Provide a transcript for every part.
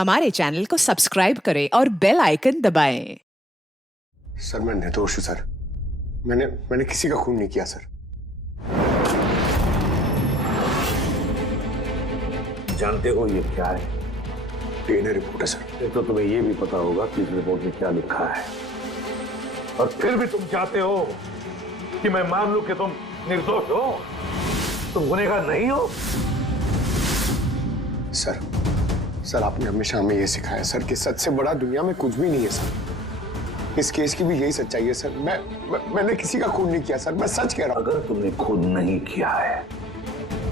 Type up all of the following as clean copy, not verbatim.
हमारे चैनल को सब्सक्राइब करें और बेल आइकन दबाएं। सर मैं निर्दोष हूं सर। मैंने किसी का खून नहीं किया सर। जानते हो ये क्या है? डीएनए रिपोर्ट है सर। फिर तो तुम्हें ये भी पता होगा कि इस रिपोर्ट में क्या लिखा है, और फिर भी तुम चाहते हो कि मैं मान लूं कि तुम निर्दोष हो, तुम गुनहगार नहीं हो। सर आपने हमेशा हमें यह सिखाया सर कि सच से बड़ा दुनिया में कुछ भी नहीं है सर। इस केस की भी यही सच्चाई है सर। मैंने किसी का खून नहीं किया सर, मैं सच कह रहा हूं। अगर तुमने खून नहीं किया है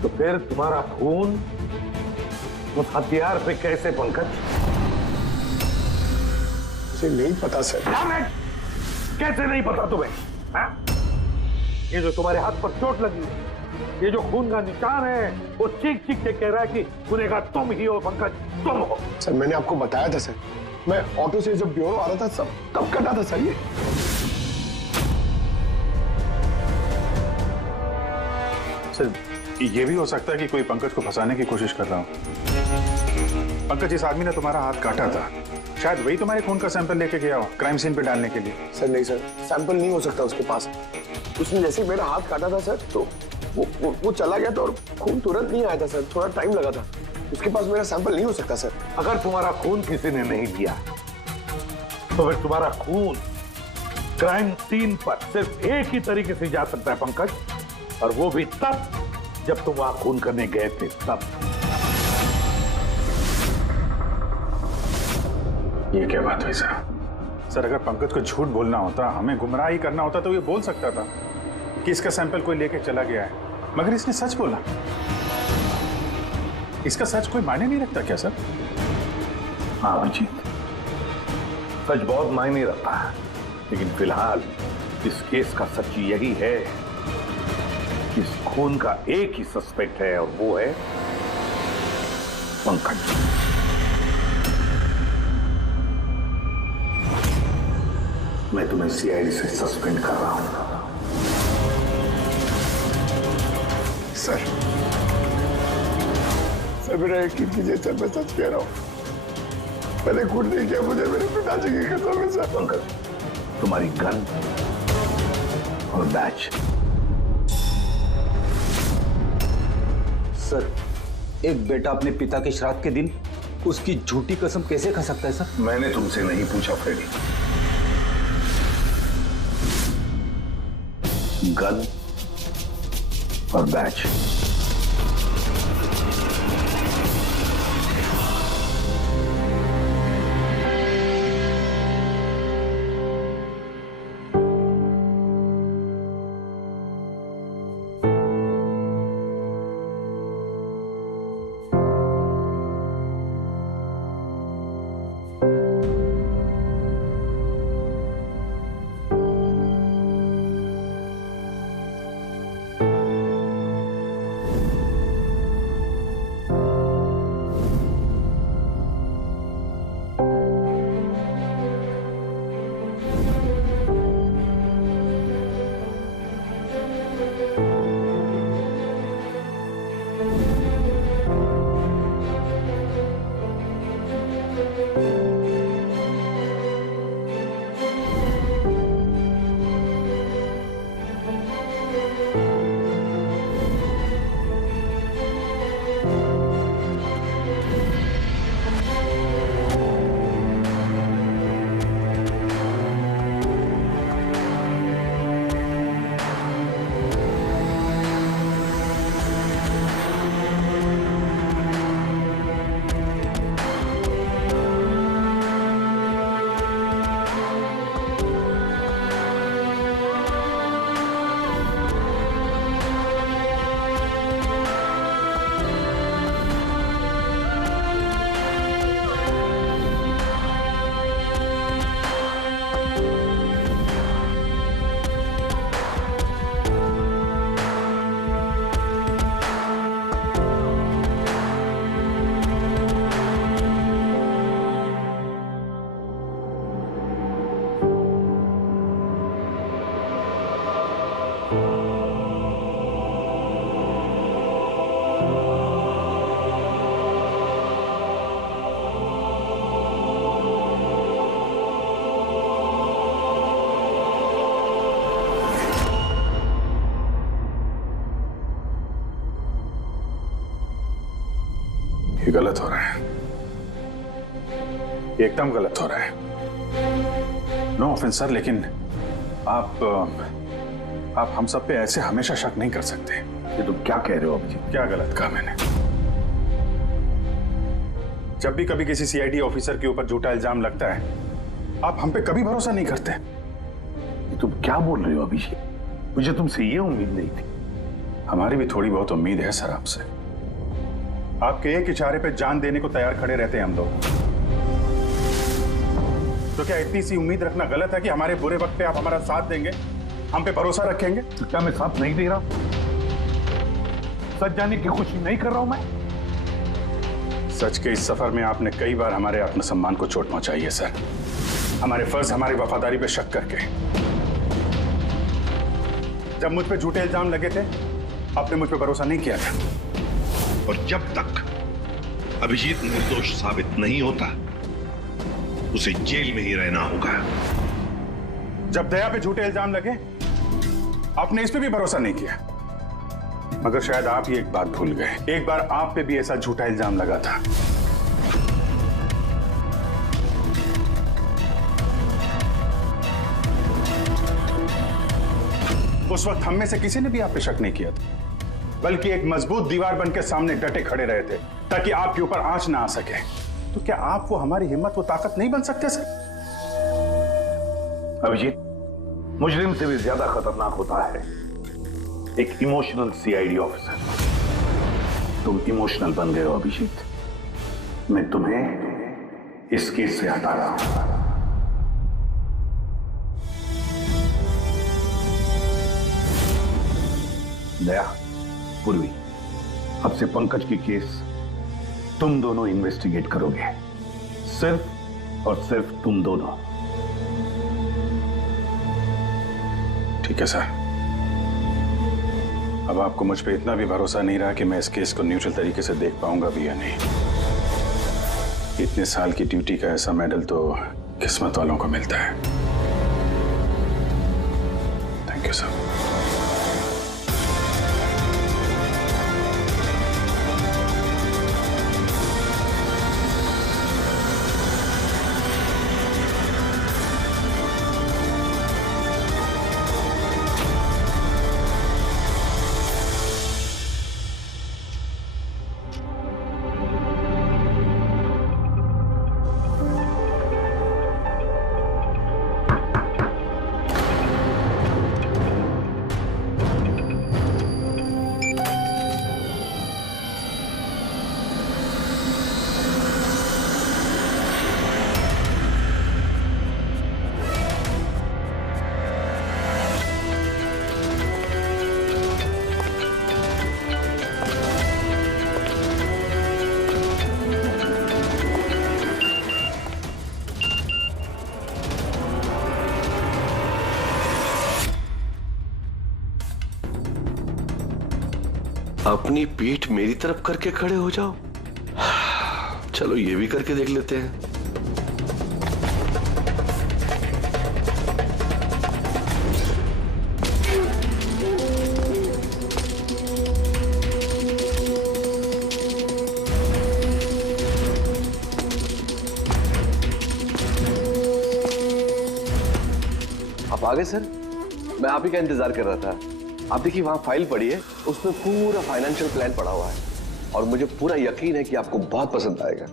तो फिर तुम्हारा खून उस हथियार पे कैसे, पंकज? मुझे नहीं पता सर। कैसे नहीं पता तुम्हें? हा? ये जो तुम्हारे हाथ पर चोट लगी है, ये जो खून का निशान है, वो चीख चीख के कह रहा है कि गुनहगार तुम ही हो पंकज, तुम हो। सर मैंने आपको बताया था सर, मैं ऑटो से जब ब्यूरो आ रहा था सब तब कटा था सर। सर ये भी हो सकता है कि कोई पंकज को फंसाने की कोशिश कर रहा हो। पंकज, इस आदमी ने तुम्हारा हाथ काटा था, शायद वही तुम्हारे खून का सैंपल लेके गया हो क्राइम सीन पे डालने के लिए। सर नहीं सर, सैंपल नहीं हो सकता उसके पास। उसने जैसे ही मेरा हाथ काटा था सर तो वो चला गया था और खून तुरंत नहीं आया था सर, थोड़ा टाइम लगा था। उसके पास मेरा सैंपल नहीं हो सकता सर। अगर तुम्हारा खून किसी ने नहीं दिया तो फिर तुम्हारा खून क्राइम सीन पर सिर्फ एक ही तरीके से जा सकता है पंकज, और वो भी तब जब तुम वहां खून करने गए थे तब। ये क्या बात हुई सर? सर अगर पंकज को झूठ बोलना होता, हमें गुमराह ही करना होता तो ये बोल सकता था कि इसका सैंपल कोई लेके चला गया है, मगर इसने सच बोला। इसका सच कोई मायने नहीं रखता क्या सर? हाँ अभिजीत, सच बहुत मायने रखता है, लेकिन फिलहाल इस केस का सच यही है कि इस खून का एक ही सस्पेक्ट है, और वो है पंकज। मैं तुम्हें सीआईडी से सस्पेंड कर रहा हूं। सर मेरा यकीन कीजिए सर, मैं सच कह रहा हूं। मैंने खून नहीं किया, मुझे मेरे पिताजी की कसम है सर। पंकज, तुम्हारी गन और बैच। सर, एक बेटा अपने पिता के श्राद्ध के दिन उसकी झूठी कसम कैसे खा सकता है सर? मैंने तुमसे नहीं पूछा फ्रेडी। गन और बैच। गलत हो रहा है, एकदम गलत हो रहा है। नो ऑफेंस सर, लेकिन आप हम सब पे ऐसे हमेशा शक नहीं कर सकते। ये तुम क्या कह रहे हो अभिजीत? क्या गलत कहा मैंने? जब भी कभी किसी सीआईडी ऑफिसर के ऊपर झूठा इल्जाम लगता है, आप हम पे कभी भरोसा नहीं करते। ये तुम क्या बोल रहे हो अभिजीत? मुझे तुमसे ये उम्मीद नहीं थी। हमारी भी थोड़ी बहुत उम्मीद है सर आपसे। आपके एक इशारे पे जान देने को तैयार खड़े रहते हैं हम लोग। तो क्या इतनी सी उम्मीद रखना गलत है कि हमारे बुरे वक्त पे आप हमारा साथ देंगे, हम पे भरोसा रखेंगे? तो क्या मैं साथ नहीं दे रहा? सच जाने की कोशिश नहीं कर रहा हूं मैं? सच के इस सफर में आपने कई बार हमारे आत्मसम्मान को चोट पहुंचाई है सर, हमारे फर्ज, हमारी वफादारी पे शक करके। जब मुझ पे झूठे इल्जाम लगे थे, आपने मुझ पे भरोसा नहीं किया था। और जब तक अभिजीत निर्दोष साबित नहीं होता, उसे जेल में ही रहना होगा। जब दया पे झूठे इल्जाम लगे, आपने इस पे भी भरोसा नहीं किया। मगर शायद आप ही एक बात भूल गए, एक बार आप पे भी ऐसा झूठा इल्जाम लगा था। उस वक्त हम में से किसी ने भी आप पे शक नहीं किया था, बल्कि एक मजबूत दीवार बनकर सामने डटे खड़े रहे थे ताकि आपके ऊपर आंच ना आ सके। तो क्या आप वो हमारी हिम्मत, वो ताकत नहीं बन सकते सर? अभिजीत, मुजरिम से भी ज्यादा खतरनाक होता है एक इमोशनल सीआईडी ऑफिसर। तुम इमोशनल बन गए हो अभिजीत। मैं तुम्हें इस केस से हटा रहा हूं। दया, पूर्वी, अब से पंकज की केस तुम दोनों इन्वेस्टिगेट करोगे, सिर्फ और सिर्फ तुम दोनों। ठीक है सर। अब आपको मुझ पे इतना भी भरोसा नहीं रहा कि मैं इस केस को न्यूट्रल तरीके से देख पाऊंगा भी या नहीं। इतने साल की ड्यूटी का ऐसा मेडल तो किस्मत वालों को मिलता है। Thank you sir. अपनी पीठ मेरी तरफ करके खड़े हो जाओ। चलो ये भी करके देख लेते हैं। आप आ गए सर? मैं आप ही का इंतजार कर रहा था। आप देखिए वहां फाइल पड़ी है, उसमें पूरा फाइनेंशियल प्लान पड़ा हुआ है और मुझे पूरा यकीन है कि आपको बहुत पसंद आएगा।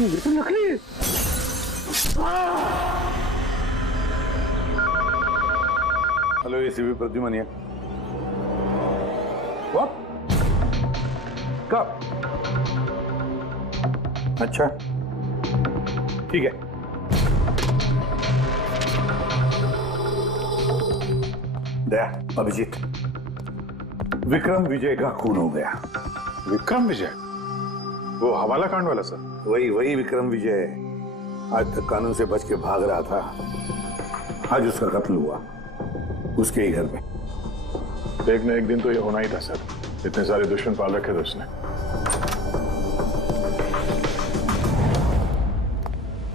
ये तो नकली है। हेलो, एसीपी प्रद्युमन है। What? कब? अच्छा, ठीक है। दया, अभिजीत, विक्रम विजय का खून हो गया। विक्रम विजय, वो हवाला कांड वाला सर? वही विक्रम विजय आज तक कानून से बच के भाग रहा था। आज उसका कत्ल हुआ, उसके ही घर में। एक न एक दिन तो ये होना ही था सर, इतने सारे दुश्मन पाल रखे थे उसने।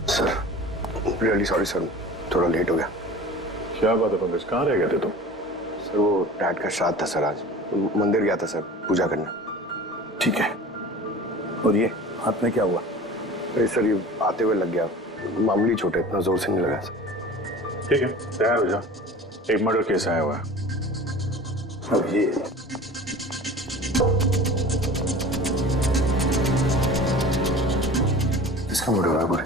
सर रियली सॉरी सर, थोड़ा लेट हो गया। क्या बात है पंकज, कहाँ रह गए थे तुम? सर वो डैड का श्राद्ध था सर, आज मंदिर गया था सर पूजा करने। ठीक है, और ये हाथ में क्या हुआ? अरे सर ये आते हुए लग गया, मामूली चोट है, इतना जोर से नहीं लगा सर। ठीक है, तैयार हो जा, एक मर्डर केस आया हुआ है। अब ये इसका मर्डर हुआ है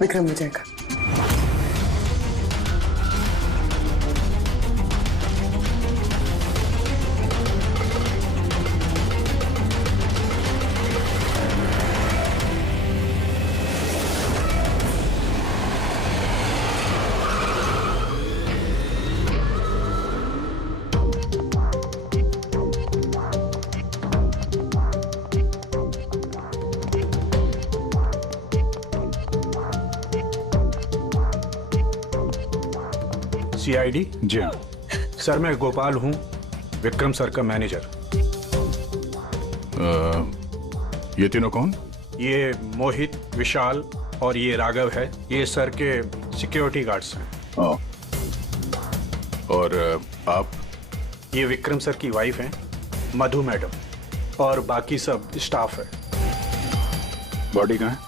विक्रम विजय का। सीआईडी? जी हाँ सर मैं गोपाल हूँ, विक्रम सर का मैनेजर। ये तीनों कौन? ये मोहित, विशाल और ये राघव है, ये सर के सिक्योरिटी गार्ड्स हैं। और आप? ये विक्रम सर की वाइफ हैं, मधु मैडम, और बाकी सब स्टाफ है। बॉडी कहाँ है?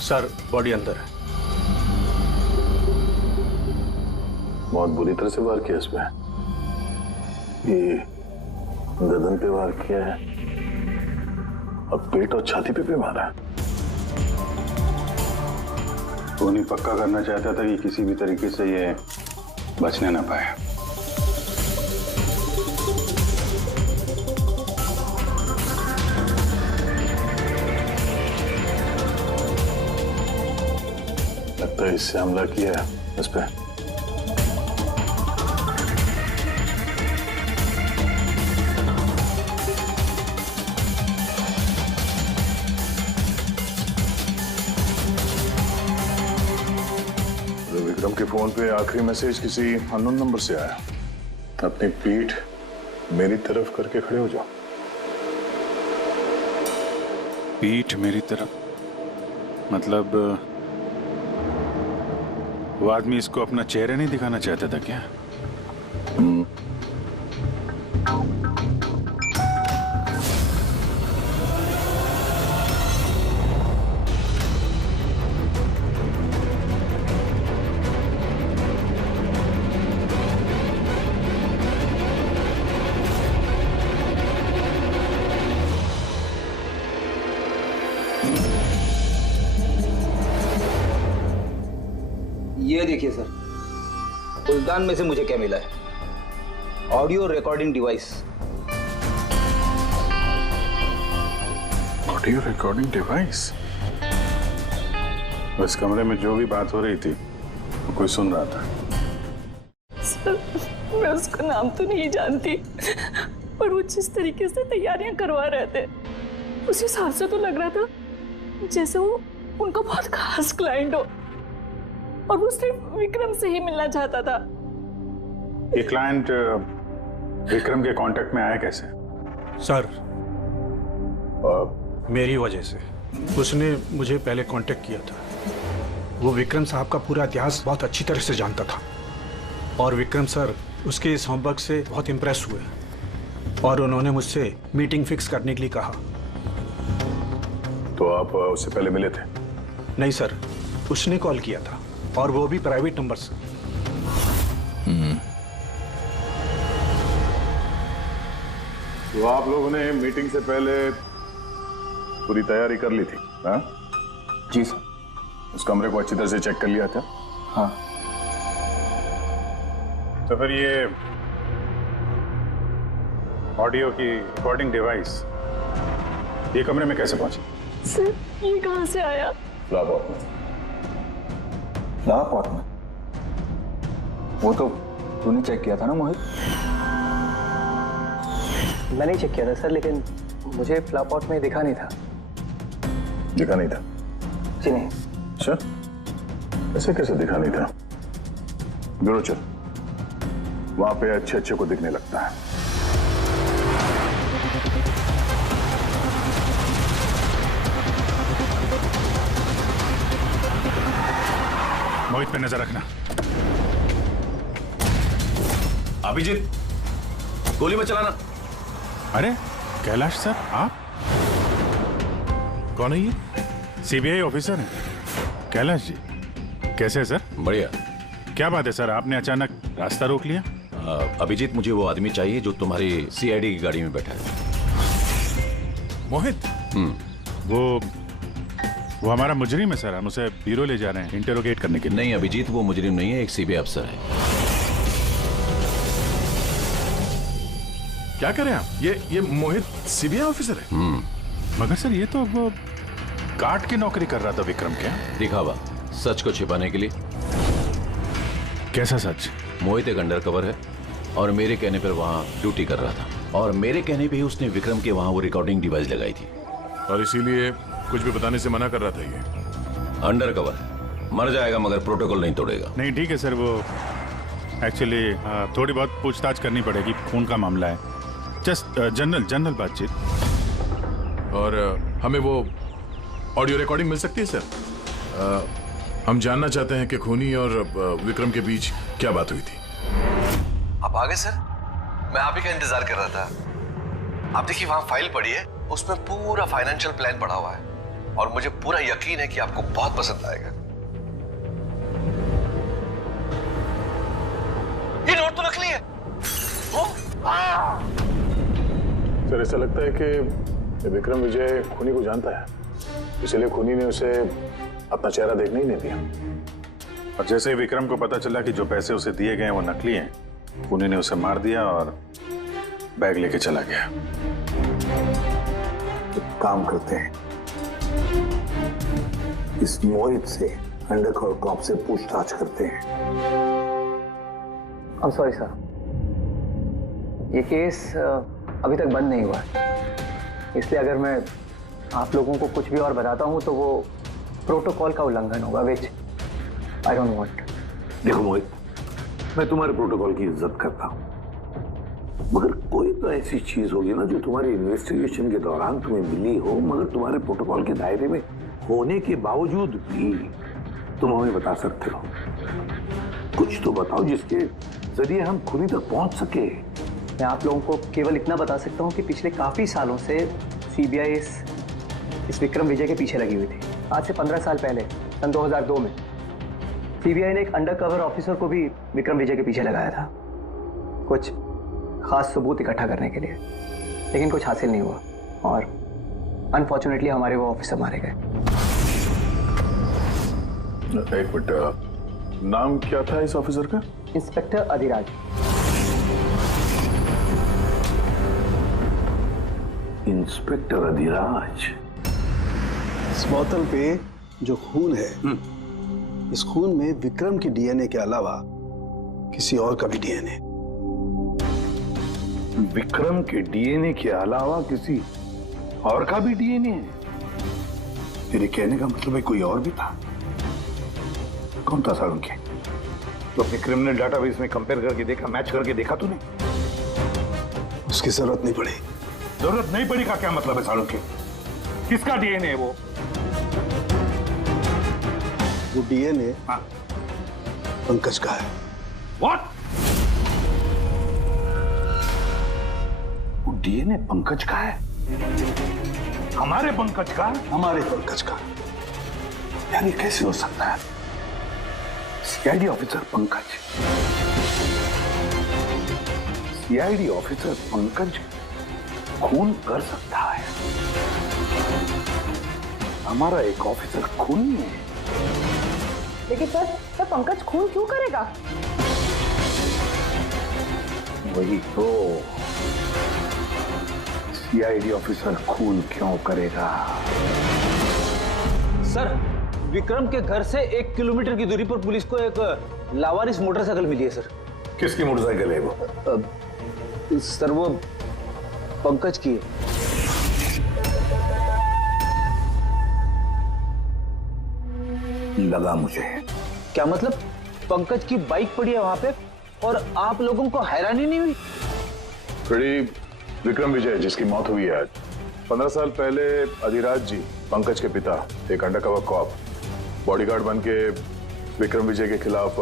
सर बॉडी अंदर है। बहुत बुरी तरह से वार किया इसमें। ये गर्दन पे वार किया है और पेट और छाती पे भी मारा है। तो नहीं पक्का करना चाहता था कि किसी भी तरीके से ये बचने ना पाए। लगता है इससे हमला किया है इस पे। विक्रम के फोन पे आखिरी मैसेज किसी अननोन नंबर से आया। अपनी पीठ मेरी तरफ करके खड़े हो जाओ। पीठ मेरी तरफ मतलब वो आदमी इसको अपना चेहरा नहीं दिखाना चाहता था क्या? ये देखिए सर, उद्यान में से मुझे क्या मिला है? Audio recording device. Audio recording device? इस कमरे में जो भी बात हो रही थी वो कोई सुन रहा था। सर मैं उसका नाम तो नहीं जानती, पर वो जिस तरीके से तैयारियां करवा रहे थे उस हिसाब से तो लग रहा था जैसे वो उनका बहुत खास क्लाइंट हो और वो सिर्फ विक्रम से ही मिलना चाहता था। ये क्लाइंट विक्रम के कांटेक्ट में आया कैसे? सर मेरी वजह से। उसने मुझे पहले कांटेक्ट किया था। वो विक्रम साहब का पूरा इतिहास बहुत अच्छी तरह से जानता था और विक्रम सर उसके इस होमवर्क से बहुत इम्प्रेस हुए और उन्होंने मुझसे मीटिंग फिक्स करने के लिए कहा। तो आप उससे पहले मिले थे? नहीं सर, उसने कॉल किया था और वो भी प्राइवेट नंबर से। तो आप लोगों ने मीटिंग से पहले पूरी तैयारी कर ली थी? हाँ जी सर। उस कमरे को अच्छी तरह से चेक कर लिया था? हाँ। तो फिर ये ऑडियो की रिकॉर्डिंग डिवाइस ये कमरे में कैसे पहुंची? सर ये कहाँ से आया? लाहौर में। वो तो तूने चेक किया था ना मोहित? मैंने चेक किया था सर, लेकिन मुझे फ्लापॉट में दिखा नहीं था। दिखा नहीं था? जी नहीं। अच्छा, ऐसे कैसे दिखा नहीं था? ब्यूरो चल, वहां पे अच्छे अच्छे को दिखने लगता है। मोहित पे नजर रखना। अभिजीत, गोली में चलाना। अरे कैलाश सर, आप कौन है? ये सीबीआई ऑफिसर हैं कैलाश जी। कैसे है सर? बढ़िया। क्या बात है सर, आपने अचानक रास्ता रोक लिया? अभिजीत, मुझे वो आदमी चाहिए जो तुम्हारी सीआईडी की गाड़ी में बैठा है। मोहित? वो हमारा मुजरिम है सर, हम उसे ब्यूरो ले जा रहे हैं इंटरोगेट करने के लिए। नहीं अभिजीत, वो मुजरिम नहीं है, एक सीबीआई अफसर है। क्या करें आप? ये मोहित सीबीआई ऑफिसर है? मगर सर ये तो वो गार्ड की नौकरी कर रहा था विक्रम। क्या दिखावा? सच को छिपाने के लिए। कैसा सच? मोहित एक अंडरकवर है और मेरे कहने पर वहां ड्यूटी कर रहा था, और मेरे कहने पे ही उसने विक्रम के वहां वो रिकॉर्डिंग डिवाइस लगाई थी, और इसीलिए कुछ भी बताने से मना कर रहा था। ये अंडरकवर मर जाएगा मगर प्रोटोकॉल नहीं तोड़ेगा। नहीं ठीक है सर, वो एक्चुअली थोड़ी बहुत पूछताछ करनी पड़ेगी, खून का मामला है, जस्ट जनरल बातचीत। और हमें वो ऑडियो रिकॉर्डिंग मिल सकती है सर? हम जानना चाहते हैं कि खूनी और विक्रम के बीच क्या बात हुई थी। आप आ गए सर? मैं आप ही का इंतजार कर रहा था। आप देखिए वहां फाइल पड़ी है, उसमें पूरा फाइनेंशियल प्लान पड़ा हुआ है, और मुझे पूरा यकीन है कि आपको बहुत पसंद आएगा। ये नोट तो नकली है। सर ऐसा लगता है कि विक्रम विजय खूनी को जानता है, इसलिए खूनी ने उसे अपना चेहरा देखने ही नहीं दिया। और जैसे ही विक्रम को पता चला कि जो पैसे उसे दिए गए वो नकली हैं, खूनी ने उसे मार दिया और बैग लेके चला गया। तो काम करते हैं, इस मोहित से अंडरकवर कॉप से पूछताछ करते हैं। I'm sorry सर, ये केस अभी तक बंद नहीं हुआ है, इसलिए अगर मैं आप लोगों को कुछ भी और बताता हूँ तो वो प्रोटोकॉल का उल्लंघन होगा, विच आई डोंट वांट। देखो मोहित, मैं तुम्हारे प्रोटोकॉल की इज्जत करता हूँ, मगर कोई तो ऐसी चीज होगी ना जो तुम्हारी इन्वेस्टिगेशन के दौरान तुम्हें मिली हो, मगर तुम्हारे प्रोटोकॉल के दायरे में होने के बावजूद भी तुम हमें बता सकते हो। कुछ तो बताओ जिसके जरिए हम खूनी तक पहुंच सके। मैं आप लोगों को केवल इतना बता सकता हूँ कि पिछले काफी सालों से सीबीआई इस विक्रम विजय के पीछे लगी हुई थी। आज से 15 साल पहले सन 2002 में सीबीआई ने एक अंडरकवर ऑफिसर को भी विक्रम विजय के पीछे लगाया था, कुछ खास सबूत इकट्ठा करने के लिए, लेकिन कुछ हासिल नहीं हुआ और अनफॉर्चुनेटली हमारे वो ऑफिसर मारे गए। एक मिनट, नाम क्या था इस ऑफिसर का? इंस्पेक्टर अधिराज। इंस्पेक्टर अधिराज। इस बोतल पे जो खून है, इस खून में विक्रम की डीएनए के अलावा किसी और का भी डीएनए। विक्रम के डीएनए के अलावा किसी और का भी डीएनए है? तेरे कहने का मतलब है कोई और भी था? कौन था सारुण के? तो अपने क्रिमिनल डाटाबेस में कंपेयर करके देखा, मैच करके देखा तूने? उसकी जरूरत नहीं पड़ी। जरूरत नहीं पड़ी का क्या मतलब है सारुण के? किसका डीएनए है वो? वो डीएनए पंकज का है। व्हाट? वो डीएनए पंकज का है? हमारे पंकज का? हमारे पंकज का। यार ये कैसे हो सकता है? CID officer Pankaj, CID officer Pankaj खून कर सकता है? हमारा एक ऑफिसर खून नहीं है। लेकिन सर पंकज खून क्यों करेगा? वही तो, सीआईडी ऑफिसर खून क्यों करेगा? सर, विक्रम के घर से 1 किलोमीटर की दूरी पर पुलिस को एक लावारिस मोटरसाइकिल मिली है सर। किसकी मोटरसाइकिल है वो? सर वो पंकज की है। लगा मुझे। क्या मतलब? पंकज की बाइक पड़ी है वहां पे और आप लोगों को हैरानी नहीं हुई? विक्रम विजय जिसकी मौत हुई है आज, 15 साल पहले अधिराज जी, पंकज के पिता, एक अंडरकवर कॉप, बॉडीगार्ड बन के विक्रम विजय के खिलाफ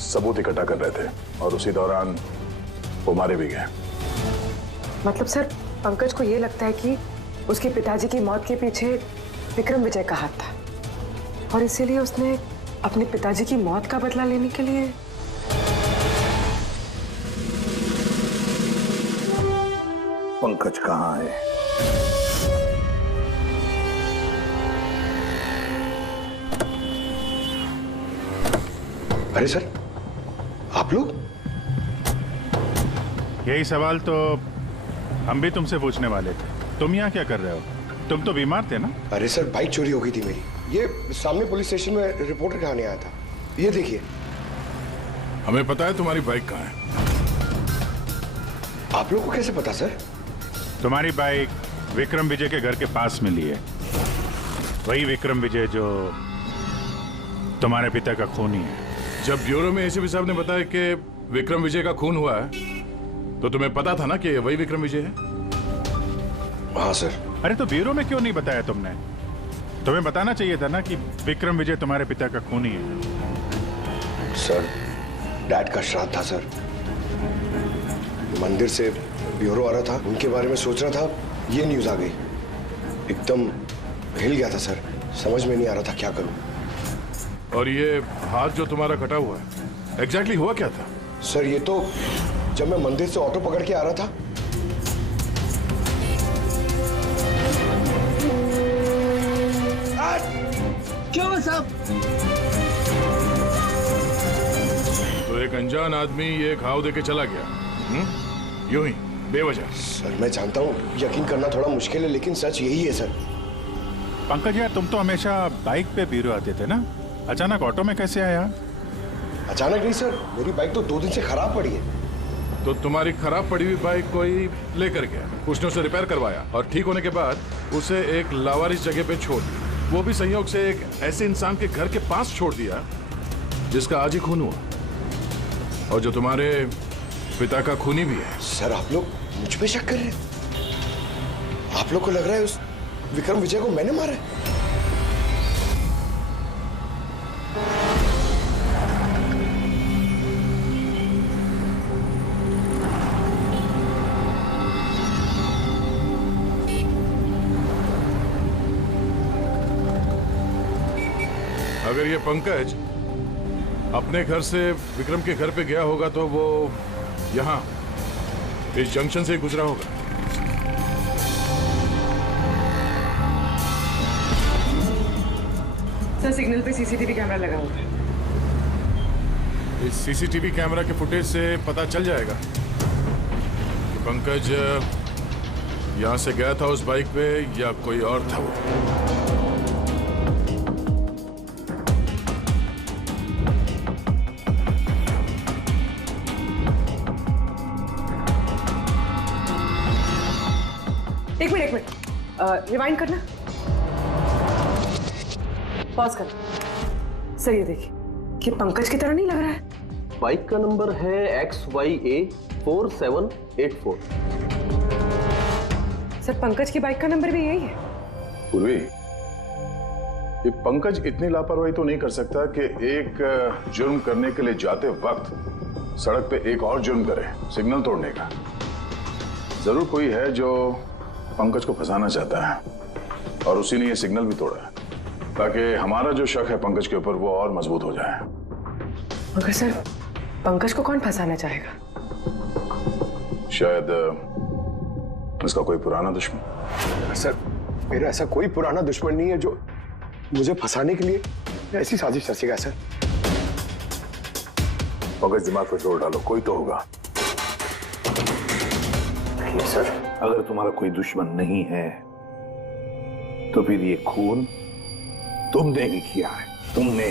सबूत इकट्ठा कर रहे थे और उसी दौरान वो मारे भी गए। मतलब सर, पंकज को ये लगता है कि उसके पिताजी की मौत के पीछे विक्रम विजय का हाथ था और इसीलिए उसने अपने पिताजी की मौत का बदला लेने के लिए। पंकज कहाँ है? अरे सर, आप लोग? यही सवाल तो हम भी तुमसे पूछने वाले थे। तुम यहाँ क्या कर रहे हो? तुम तो बीमार थे ना? अरे सर, बाइक चोरी हो गई थी मेरी। ये सामने पुलिस स्टेशन में रिपोर्टर कहानी आया था। ये देखिए। हमें पता है तुम्हारी बाइक कहाँ है। आप लोगों को कैसे पता सर? तुम्हारी बाइक विक्रम विजय के घर के पास मिली है। वही विक्रम विजय जो तुम्हारे पिता का खूनी है। जब ब्यूरो में एसीपी साहब ने बताया कि विक्रम विजय का खून हुआ है, तो तुम्हें पता था ना कि वही विक्रम विजय है? हाँ सर। अरे तो ब्यूरो में क्यों नहीं बताया तुमने? तुम्हें बताना चाहिए था ना कि विक्रम विजय तुम्हारे पिता का खूनी है। सर, डैड का श्राद्ध था सर। मंदिर से ब्यूरो आ रहा था, उनके बारे में सोच रहा था, ये न्यूज आ गई। एकदम हिल गया था सर, समझ में नहीं आ रहा था क्या करूं। और ये हाथ जो तुम्हारा कटा हुआ है, एग्जैक्टली हुआ क्या था? सर ये तो जब मैं मंदिर से ऑटो पकड़ के आ रहा था। क्या हुआ साहब? तो एक अनजान आदमी ये घाव देके चला गया, यूं ही बेवजह। सर मैं जानता हूँ यकीन करना थोड़ा मुश्किल है, लेकिन सच यही है सर। पंकज यार, तुम तो हमेशा बाइक पे ब्यूरो आते थे ना, अचानक ऑटो में कैसे आया? अचानक नहीं सर, मेरी बाइक तो 2 दिन से खराब पड़ी है। तो तुम्हारी खराब पड़ी हुई बाइक कोई लेकर गया, उसने उसे रिपेयर करवाया और ठीक होने के बाद उसे एक लावारिस जगह पे छोड़ दिया। वो भी संयोग से एक ऐसे इंसान के घर के पास छोड़ दिया जिसका आज ही खून हुआ और जो तुम्हारे पिता का खूनी भी है। सर आप लोग मुझ पे शक कर रहे हैं? आप लोग को लग रहा है उस विक्रम विजय को मैंने मारा है? अगर ये पंकज अपने घर से विक्रम के घर पे गया होगा तो वो यहाँ इस जंक्शन से गुजरा होगा। सर सिग्नल पे सीसीटीवी कैमरा लगा हुआ है। इस सीसीटीवी कैमरा के फुटेज से पता चल जाएगा कि पंकज यहाँ से गया था उस बाइक पे या कोई और था वो। एक मिनट रिवाइंड करना, पॉज करना। सर ये देखिए, कि पंकज की तरह नहीं लग रहा है। बाइक का नंबर है XYA 4784। सर पंकज की बाइक का नंबर भी यही है। पूर्वी, ये पंकज इतनी लापरवाही तो नहीं कर सकता कि एक जुर्म करने के लिए जाते वक्त सड़क पे एक और जुर्म करे, सिग्नल तोड़ने का। जरूर कोई है जो पंकज को फंसाना चाहता है और उसी ने ये सिग्नल भी तोड़ा है ताकि हमारा जो शक है पंकज के ऊपर वो और मजबूत हो जाए। मगर सर पंकज को कौन फंसाना चाहेगा? शायद उसका कोई पुराना दुश्मन। सर मेरा ऐसा कोई पुराना दुश्मन नहीं है जो मुझे फंसाने के लिए ऐसी साजिश रचेगा। सर पंकज दिमाग पर जोर डालो, कोई तो होगा। देखिए सर, अगर तुम्हारा कोई दुश्मन नहीं है तो फिर ये खून तुमने ही किया है। तुमने।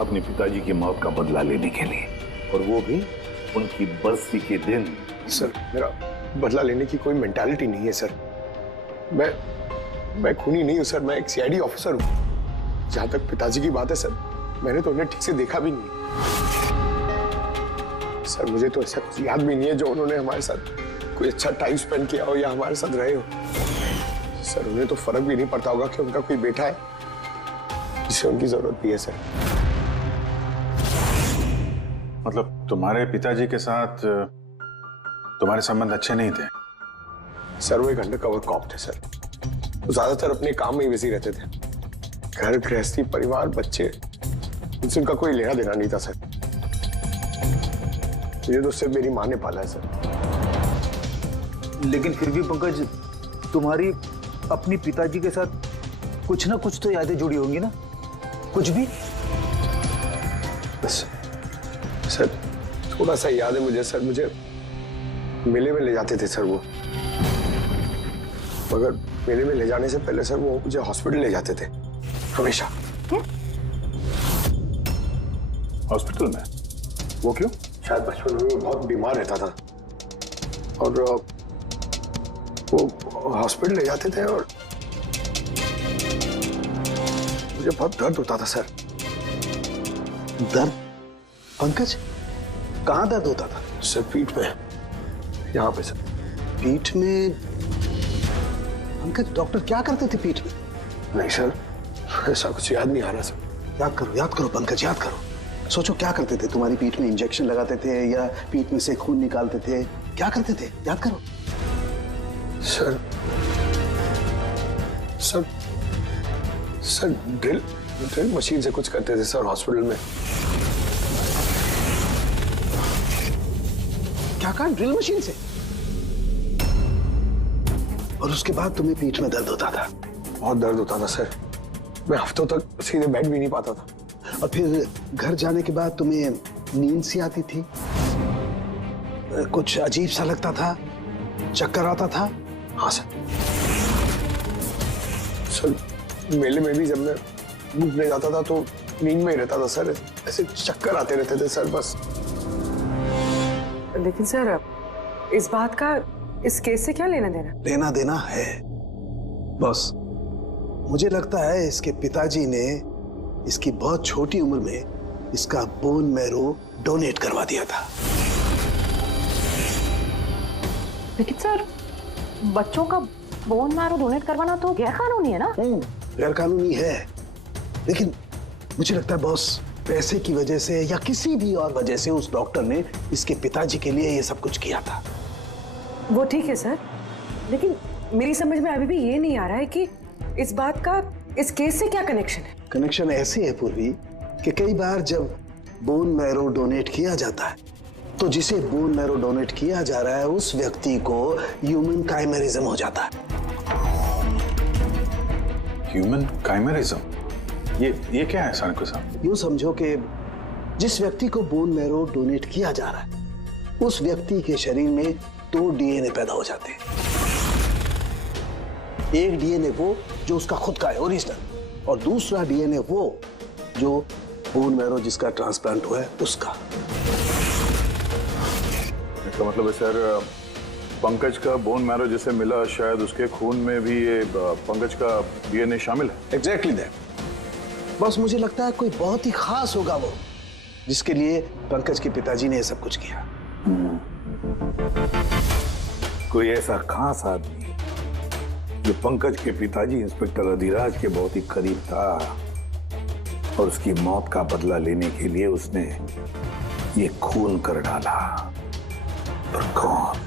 अपने पिताजी की मौत का बदला लेने के लिए, और वो भी उनकी बरसी के दिन। सर मेरा बदला लेने की कोई मेंटालिटी नहीं है सर। मैं खूनी नहीं हूं सर, मैं एक सीआईडी ऑफिसर हूं। जहां तक पिताजी की बात है सर, मैंने तो उन्हें ठीक से देखा भी नहीं सर। मुझे तो ऐसा कुछ याद भी नहीं है जो उन्होंने हमारे साथ कोई अच्छा टाइम स्पेंड किया हो या हमारे साथ रहे हो। सर उन्हें तो फर्क भी नहीं पड़ता होगा कि उनका कोई बेटा है जिसे उनकी जरूरत भी है सर। मतलब तुम्हारे पिताजी के साथ तुम्हारे संबंध अच्छे नहीं थे? सर वो एक अंडरकवर कॉप थे सर। वो ज्यादातर अपने काम में ही बिजी रहते थे। घर गृहस्थी परिवार बच्चे इनसे उनका कोई लेना देना नहीं था सर। ये तो सिर्फ मेरी माँ ने पाला है सर। लेकिन फिर भी पंकज, तुम्हारी अपनी पिताजी के साथ कुछ ना कुछ तो यादें जुड़ी होंगी ना? कुछ भी? बस सर थोड़ा सा याद है मुझे सर। मुझे मेले में ले जाते थे सर वो, मगर मेले में ले जाने से पहले सर वो मुझे हॉस्पिटल ले जाते थे हमेशा। हॉस्पिटल में? वो क्यों? शायद बचपन में बहुत बीमार रहता था और वो हॉस्पिटल ले जाते थे और मुझे बहुत दर्द होता था सर। दर्द? पंकज कहाँ दर्द होता था? सर पीठ में, यहाँ पे सर। पीठ में? पंकज डॉक्टर क्या करते थे पीठ में? नहीं सर ऐसा कुछ याद नहीं आ रहा सर। याद करो पंकज, याद करो। सोचो क्या करते थे? तुम्हारी पीठ में इंजेक्शन लगाते थे या पीठ में से खून निकालते थे? क्या करते थे? याद करो। Sir sir sir drill machine से कुछ करते थे सर हॉस्पिटल में। क्या कहा? ड्रिल मशीन से? और उसके बाद तुम्हें पीठ में दर्द होता था? बहुत दर्द होता था सर। मैं हफ्तों तक सीधे बैठ भी नहीं पाता था। और फिर घर जाने के बाद तुम्हें नींद सी आती थी? कुछ अजीब सा लगता था? चक्कर आता था? हाँ सर। सर मेले में भी जब मैं घूमने जाता था तो नींद में ही रहता था सर। ऐसे चक्कर आते रहते थे सर बस। लेकिन सर इस बात का इस केस से क्या लेना देना? लेना देना है बस। मुझे लगता है इसके पिताजी ने इसकी बहुत छोटी उम्र में इसका बोन मैरो डोनेट करवा दिया था। लेकिन सर बच्चों का बोन मैरो डोनेट करवाना तो गैर कानूनी है ना? गैर कानूनी है, लेकिन मुझे लगता है बॉस पैसे की वजह से या किसी भी और वजह से उस डॉक्टर ने इसके पिताजी के लिए ये सब कुछ किया था। वो ठीक है सर, लेकिन मेरी समझ में अभी भी ये नहीं आ रहा है कि इस बात का इस केस से क्या कनेक्शन है। कनेक्शन ऐसे है पूर्वी कि कई बार जब बोन मैरो डोनेट किया जाता है तो जिसे बोन मैरो डोनेट किया जा रहा है उस व्यक्ति को ह्यूमन काइमेरिज्म हो जाता है। ह्यूमन काइमेरिज्म? ये क्या है सानकू साहब? यूं समझो कि जिस व्यक्ति को बोन मैरो डोनेट किया जा रहा है उस व्यक्ति के शरीर में 2 डीएनए पैदा हो जाते हैं। एक डीएनए वो जो उसका खुद का है ओरिजिनल, और दूसरा डीएनए वो जो बोन मैरो जिसका ट्रांसप्लांट हुआ है उसका। इसका मतलब है सर पंकज का बोन मैरो जिसे मिला शायद उसके खून में भी ये पंकज का डीएनए शामिल है। Exactly that. बस मुझे लगता है कोई बहुत ही खास होगा वो जिसके लिए पंकज के पिताजी ने ये सब कुछ किया। कोई ऐसा खास आदमी जो पंकज के पिताजी इंस्पेक्टर अधिराज के बहुत ही करीब था और उसकी मौत का बदला लेने के लिए उसने ये खून कर डाला। पर कौन?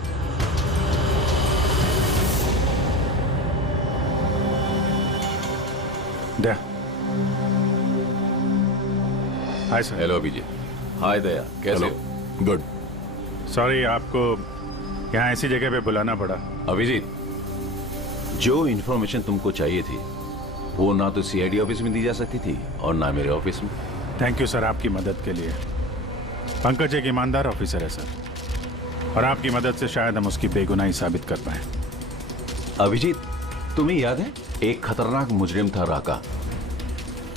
Hi sir. हेलो अभिजीत। हाय दया, कैसे हो? गुड। सॉरी आपको यहाँ ऐसी जगह पे बुलाना पड़ा। अभिजीत, जो इन्फॉर्मेशन तुमको चाहिए थी वो ना तो सीआईडी ऑफिस में दी जा सकती थी और ना मेरे ऑफिस में। थैंक यू सर आपकी मदद के लिए। पंकज एक ईमानदार ऑफिसर है सर, और आपकी मदद से शायद हम उसकी बेगुनाही साबित कर पाए। अभिजीत, तुम्हें याद है एक खतरनाक मुजरिम था राका,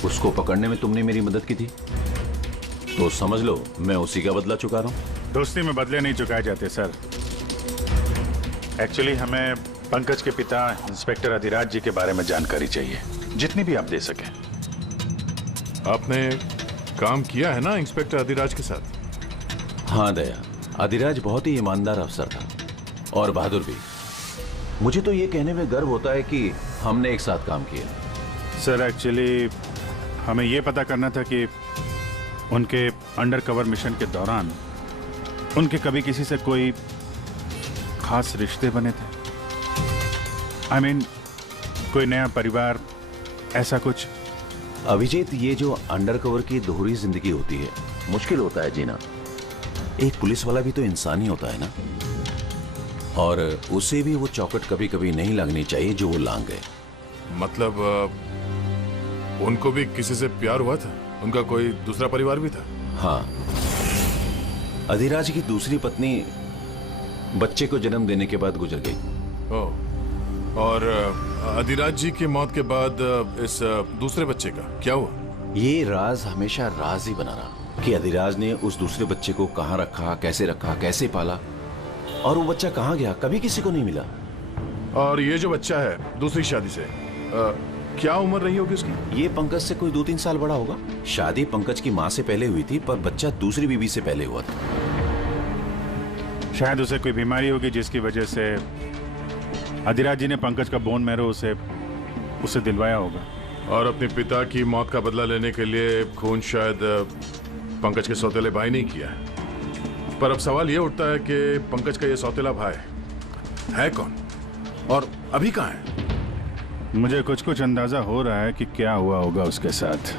उसको पकड़ने में तुमने मेरी मदद की थी। तो समझ लो मैं उसी का बदला चुका रहा हूं। दोस्ती में बदले नहीं चुकाए जाते सर। एक्चुअली हमें पंकज के पिता इंस्पेक्टर अधिराज जी के बारे में जानकारी चाहिए, जितनी भी आप दे सकें। आपने काम किया है ना इंस्पेक्टर अधिराज के साथ? हाँ दया, अधिराज बहुत ही ईमानदार अफसर था और बहादुर भी। मुझे तो ये कहने में गर्व होता है कि हमने एक साथ काम किया। सर एक्चुअली हमें ये पता करना था कि उनके अंडरकवर मिशन के दौरान उनके कभी किसी से कोई खास रिश्ते बने थे। I mean, कोई नया परिवार, ऐसा कुछ। अभिजीत, ये जो अंडरकवर की दोहरी जिंदगी होती है, मुश्किल होता है जीना। एक पुलिस वाला भी तो इंसान ही होता है ना, और उसे भी वो चौकट कभी कभी नहीं लगनी चाहिए जो वो लांग गए। मतलब उनको भी किसी से प्यार हुआ था? उनका कोई दूसरा परिवार भी था? हाँ, अधिराज की दूसरी पत्नी बच्चे को जन्म देने के बाद गुजर गई। ओह, और अधिराज जी की मौत के बाद इस दूसरे बच्चे का क्या हुआ? ये राज हमेशा राज ही बना रहा कि अधिराज ने उस दूसरे बच्चे को कहाँ रखा, कैसे पाला, और वो बच्चा कहाँ गया, कभी किसी को नहीं मिला। और ये जो बच्चा है दूसरी शादी से, क्या उम्र रही होगी उसकी? ये पंकज से कोई 2-3 साल बड़ा होगा। शादी पंकज की माँ से पहले हुई थी, पर बच्चा दूसरी बीवी से पहले हुआ था। शायद उसे कोई बीमारी होगी जिसकी वजह से अधिराज जी ने पंकज का बोन मैरो उसे दिलवाया होगा। और अपने पिता की मौत का बदला लेने के लिए खून शायद पंकज के सौतेले भाई नहीं किया है। पर अब सवाल ये उठता है कि पंकज का ये सौतेला भाई है कौन और अभी कहाँ है? मुझे कुछ अंदाजा हो रहा है कि क्या हुआ होगा उसके साथ।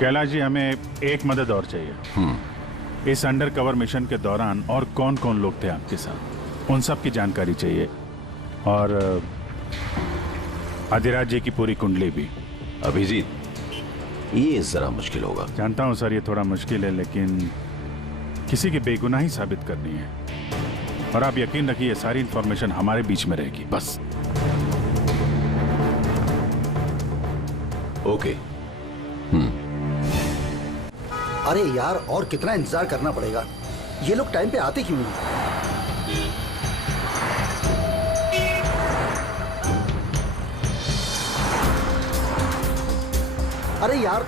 कैलाश जी, हमें एक मदद और चाहिए। इस अंडरकवर मिशन के दौरान और कौन कौन लोग थे आपके साथ, उन सब की जानकारी चाहिए, और अधिराज जी की पूरी कुंडली भी। अभिजीत, ये जरा मुश्किल होगा। जानता हूं सर, ये थोड़ा मुश्किल है, लेकिन किसी की बेगुनाही साबित करनी है, और आप यकीन रखिए सारी इंफॉर्मेशन हमारे बीच में रहेगी, बस। ओके। अरे यार, और कितना इंतजार करना पड़ेगा? ये लोग टाइम पे आते क्यों नहीं? अरे यार,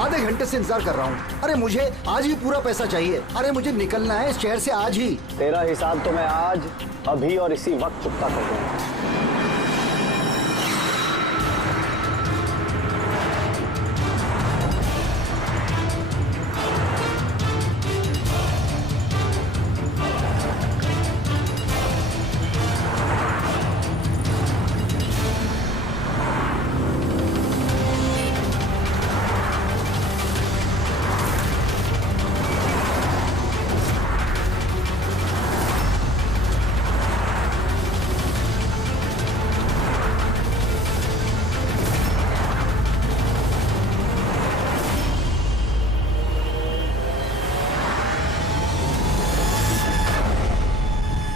आधे घंटे से इंतजार कर रहा हूँ। अरे मुझे आज ही पूरा पैसा चाहिए। अरे मुझे निकलना है इस शहर से आज ही। तेरा हिसाब तो मैं आज, अभी और इसी वक्त चुकता कर दूंगा।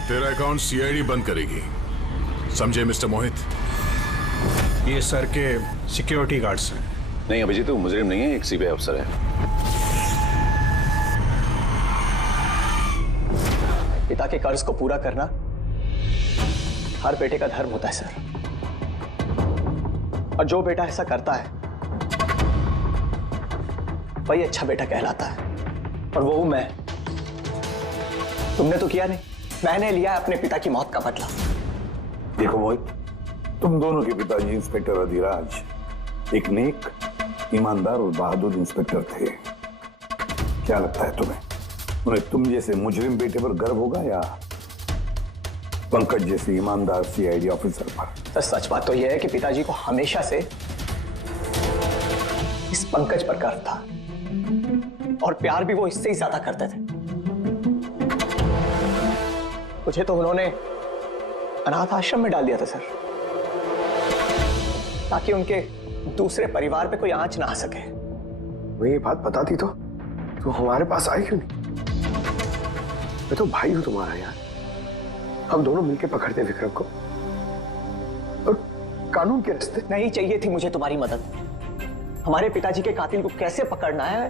तेरा अकाउंट सीआईडी बंद करेगी, समझे मिस्टर मोहित? ये सर के सिक्योरिटी गार्ड्स हैं। नहीं अभिजीत, वो मुजरिम नहीं है, एक सीबीआई अफसर है। पिता के कर्ज को पूरा करना हर बेटे का धर्म होता है सर, और जो बेटा ऐसा करता है वही अच्छा बेटा कहलाता है, और वो हूं मैं। तुमने तो किया नहीं, मैंने लिया अपने पिता की मौत का बदला। देखो मोहित, तुम दोनों के पिताजी इंस्पेक्टर अधिराज एक नेक, ईमानदार और बहादुर इंस्पेक्टर थे। क्या लगता है तुम्हें, उन्हें तुम जैसे मुजरिम बेटे पर गर्व होगा या पंकज जैसे ईमानदार सीआईडी ऑफिसर पर? तो सच बात तो यह है कि पिताजी को हमेशा से इस पंकज पर गर्व था, और प्यार भी वो इससे ही ज्यादा करते थे। मुझे तो उन्होंने अनाथ आश्रम में डाल दिया था सर, ताकि उनके दूसरे परिवार पे कोई आंच ना आ सके। वो ये बात बताती तो हमारे पास आई क्यों नहीं? मैं तो भाई हूं तुम्हारा यार, हम दोनों मिलकर पकड़ते विक्रम को, और कानून के रास्ते। नहीं चाहिए थी मुझे तुम्हारी मदद, हमारे पिताजी के कातिल को कैसे पकड़ना है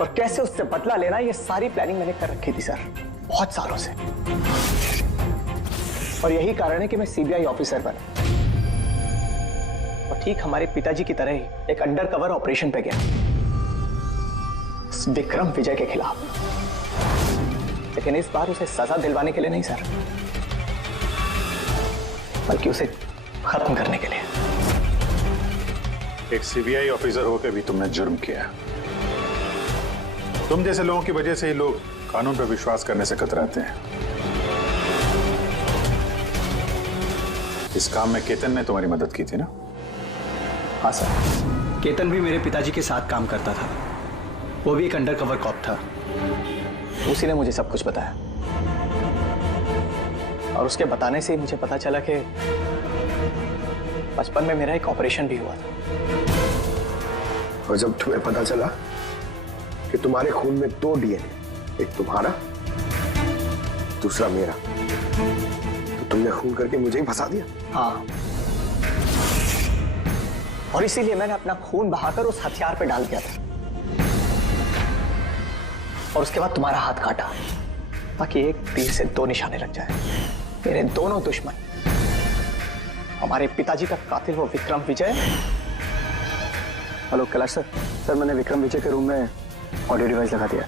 और कैसे उससे बदला लेना है, ये सारी प्लानिंग मैंने कर रखी थी सर, बहुत सालों से। और यही कारण है कि मैं सीबीआई ऑफिसर बना और ठीक हमारे पिताजी की तरह ही एक अंडरकवर ऑपरेशन पे गया विक्रम विजय के खिलाफ। लेकिन इस बार उसे सजा दिलवाने के लिए नहीं सर, बल्कि उसे खत्म करने के लिए। एक सीबीआई ऑफिसर होकर भी तुमने जुर्म किया। तुम जैसे लोगों की वजह से ही लोग कानून पर विश्वास करने से कतराते हैं। इस काम में केतन ने तुम्हारी मदद की थी ना? हाँ सर, केतन भी मेरे पिताजी के साथ काम करता था। वो भी एक अंडरकवर कॉप था। उसी ने मुझे सब कुछ बताया और उसके बताने से ही मुझे पता चला कि बचपन में मेरा एक ऑपरेशन भी हुआ था। और जब तुम्हें पता चला कि तुम्हारे खून में 2 डीएनए, एक तुम्हारा दूसरा मेरा, तो तुमने खून करके मुझे ही फंसा दिया। हाँ, और इसीलिए मैंने अपना खून बहाकर उस हथियार पे डाल दिया था और उसके बाद तुम्हारा हाथ काटा ताकि एक तीर से 2 निशाने लग जाए। मेरे दोनों दुश्मन, हमारे पिताजी का कातिल वो विक्रम विजय। हेलो कैलाश सर, सर मैंने विक्रम विजय के रूम में ऑडियो डिवाइस लगा दिया।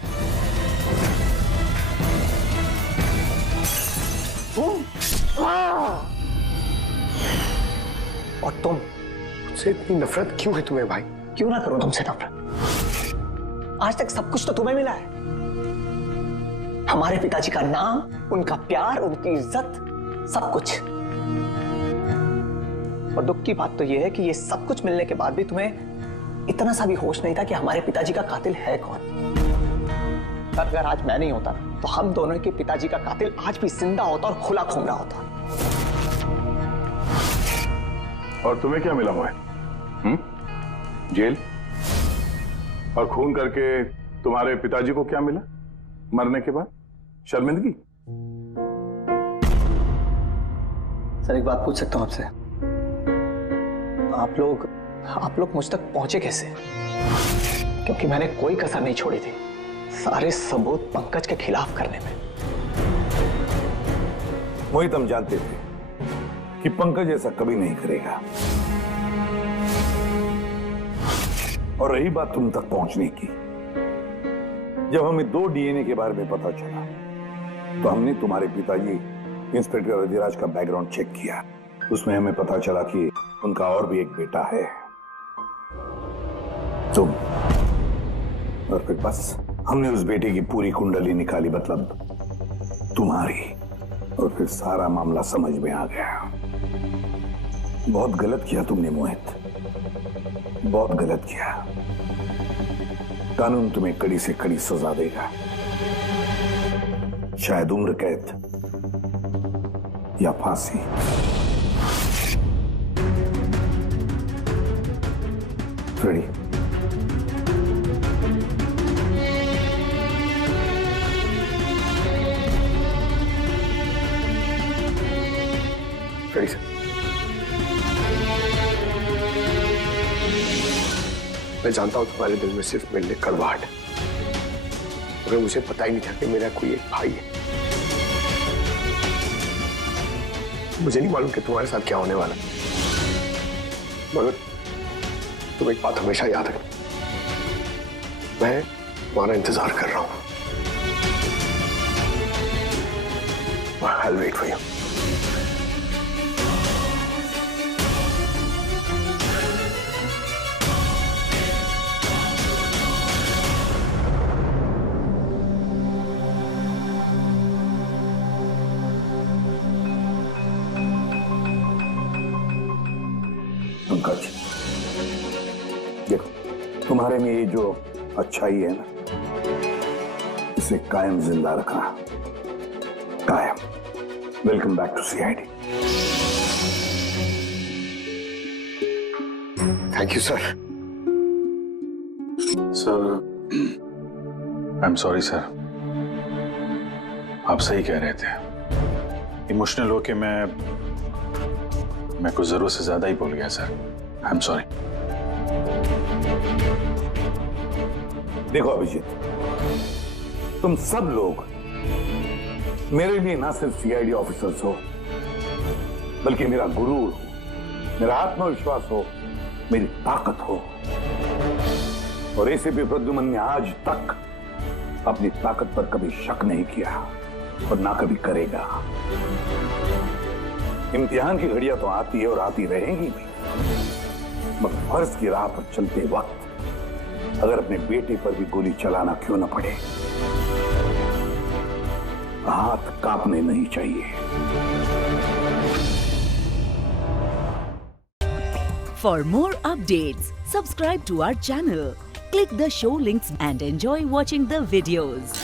और तुम, मुझसे इतनी नफरत क्यों है तुम्हें भाई? क्यों ना करो तुमसे नफरत? आज तक सब कुछ तो तुम्हें मिला है। हमारे पिताजी का नाम, उनका प्यार, उनकी इज्जत, सब कुछ। और दुख की बात तो यह है कि ये सब कुछ मिलने के बाद भी तुम्हें इतना सा भी होश नहीं था कि हमारे पिताजी का कातिल है कौन। अगर आज मैं नहीं होता तो हम दोनों के पिताजी का कातिल आज भी जिंदा होता और खुला घूम रहा होता। और तुम्हें क्या मिला मोहित? जेल? और खून करके तुम्हारे पिताजी को क्या मिला मरने के बाद? शर्मिंदगी? सर एक बात पूछ सकता हूं आपसे? आप लोग मुझ तक पहुंचे कैसे? क्योंकि मैंने कोई कसर नहीं छोड़ी थी सारे सबूत पंकज के खिलाफ करने में। मोहित, हम जानते थे कि पंकज ऐसा कभी नहीं करेगा। और रही बात तुम तक पहुंचने की, जब हमें 2 डीएनए के बारे में पता चला तो हमने तुम्हारे पिताजी इंस्पेक्टर अधिराज का बैकग्राउंड चेक किया। उसमें हमें पता चला कि उनका और भी एक बेटा है, तुम। और फिर बस हमने उस बेटे की पूरी कुंडली निकाली, मतलब तुम्हारी। और फिर सारा मामला समझ में आ गया। बहुत गलत किया तुमने मोहित, बहुत गलत किया। कानून तुम्हें कड़ी से कड़ी सजा देगा, शायद उम्र कैद या फांसी। रेडी? Ready sir. मैं जानता हूं तुम्हारे दिल में सिर्फ मेरे लिए कड़वाहट है, मगर मुझे पता ही नहीं था कि मेरा कोई एक भाई है। मुझे नहीं मालूम कि तुम्हारे साथ क्या होने वाला, मगर तुम एक बात हमेशा याद रखना, मैं तुम्हारा इंतजार कर रहा हूं। I'll wait for you. Pankaj, देखो, तुम्हारे में ये जो अच्छाई है ना, इसे कायम जिंदा रखना, कायम। Welcome back to CID. Thank you sir. Sir, I am sorry sir, आप सही कह रहे थे। इमोशनल होके मैं कुछ जरूरत से ज्यादा ही बोल गया सर। I am sorry. देखो अभिजीत, तुम सब लोग मेरे लिए ना सिर्फ सीआईडी ऑफिसर्स हो, बल्कि मेरा गुरूर हो, मेरा आत्मविश्वास हो, मेरी ताकत हो। और एसीपी प्रद्युमन ने आज तक अपनी ताकत पर कभी शक नहीं किया और ना कभी करेगा। इम्तिहान की घड़ियां तो आती है और आती रहेंगी भी, मगर फर्ज की राह पर चलते वक्त अगर अपने बेटे पर भी गोली चलाना क्यों न पड़े, हाथ कांपने नहीं चाहिए। For more updates, subscribe to our channel, click the show links and enjoy watching the videos.